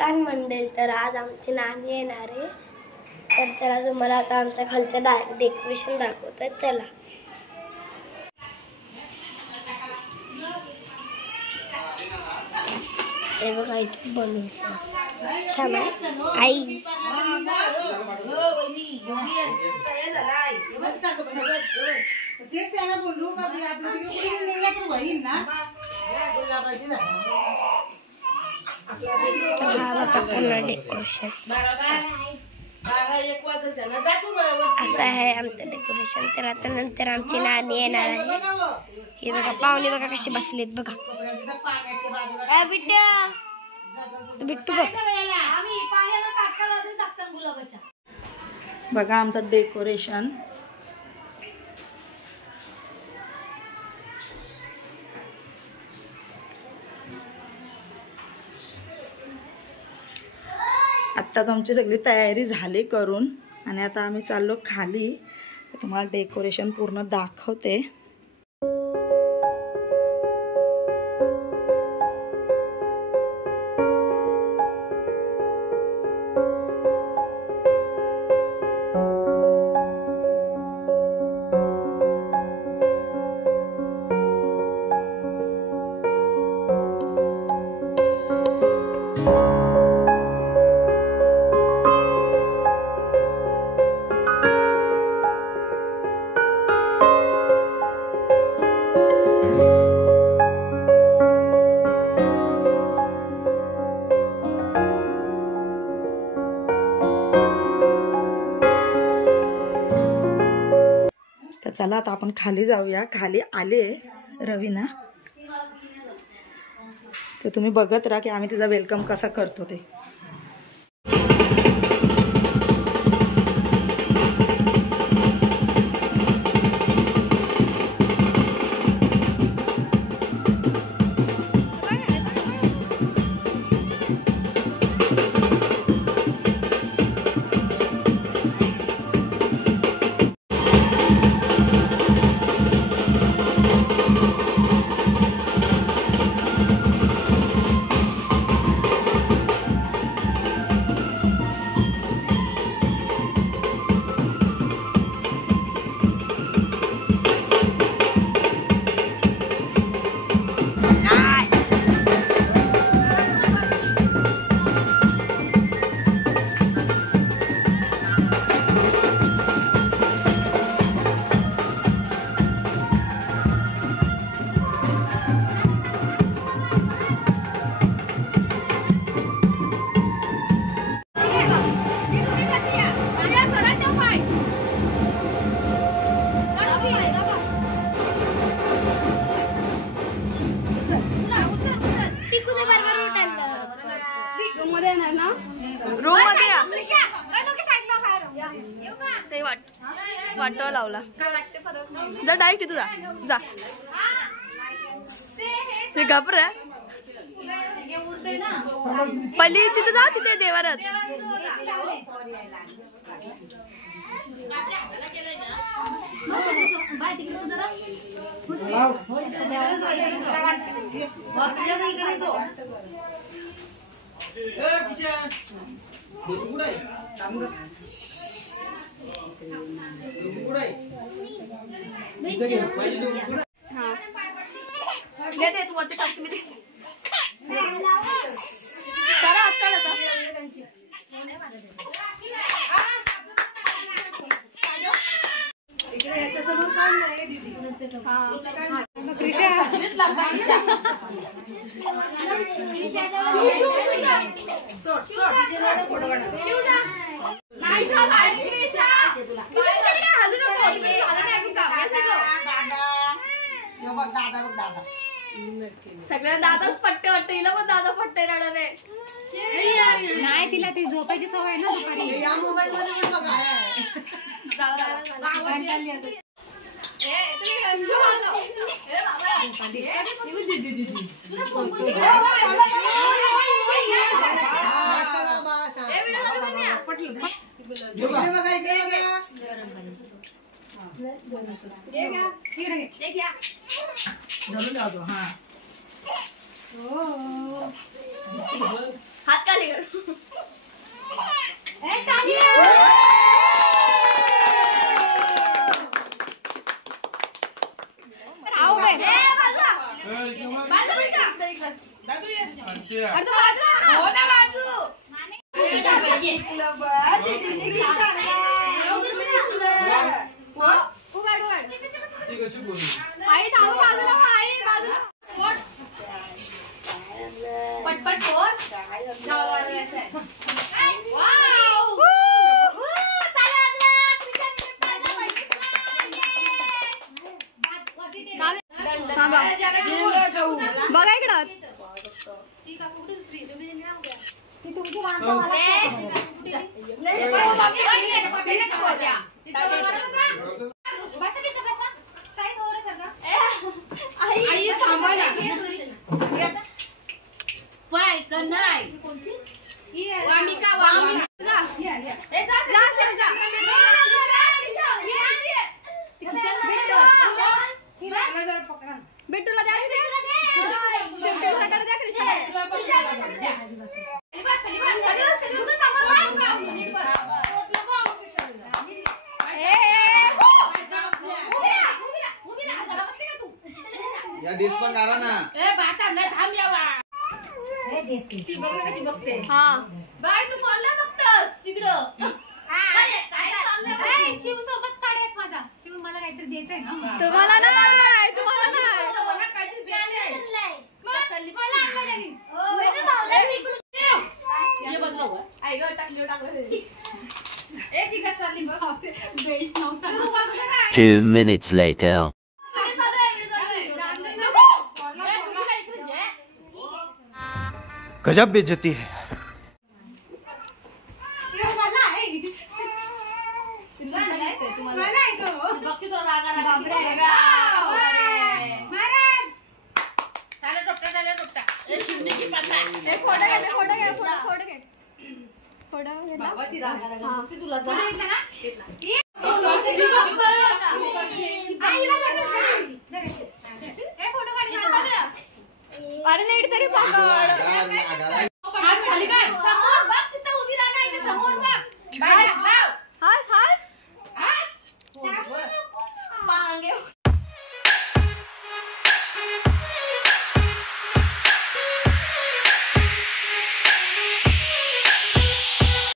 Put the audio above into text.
नमस्कार मंडळी, तर आज आमची नानी येणार आहे. तर चला तुम्हाला आता आमच्या खालचं डेकोरेशन दाखवतोय. चला हे बघा इथे बलून्स थांबा आई डेकोरेशन असं आहे आमचं डेकोरेशन. तर आता नंतर आमची नानी येणार आहे. हे बघा पाहुणे बघा कशी बसलेत बघा. बिट्टू बघा आमचं डेकोरेशन. आत्ताच आमची सगळी तयारी झाली करून आणि आता आम्ही चाललो खाली. तुम्हाला डेकोरेशन पूर्ण दाखवते. चला आता आपण खाली जाऊया. खाली आले रवीना, तर तुम्ही बघत राहा की आम्ही तिचा वेलकम कसा करतो ते. वाटो लावला जा डायरेक्ट तिथं जा ते घाबर पहिली तिथे जा. तिथे देवारात सगळ्या दादाच पट्टे वाटते. हिला पण दादा पट्टे रडले नाही. तिला ती झोपायची सवय ना दुपारी. या मोबाईल मध्ये पण बघा हात खाली कर. पटपट फोन बघा इकडं बिट्टूला द्या या डिश पण करा ना. ती बघ ना कशी बघते. हा बाय तू कोणला बघतोस तिकडं. शिव सोबत काढायत माझा. शिव मला काहीतरी देते ना. तुम्हाला नाही तुम्हाला नाही काहीतरी देते. चालली मला आणलं त्यांनी. आई गं टाकली टाकलं. ए ती का चालली बघ. बेल्ट नव्हता. 2 minutes later. गजब बेइज्जती है. अरे नीट तरी पकड.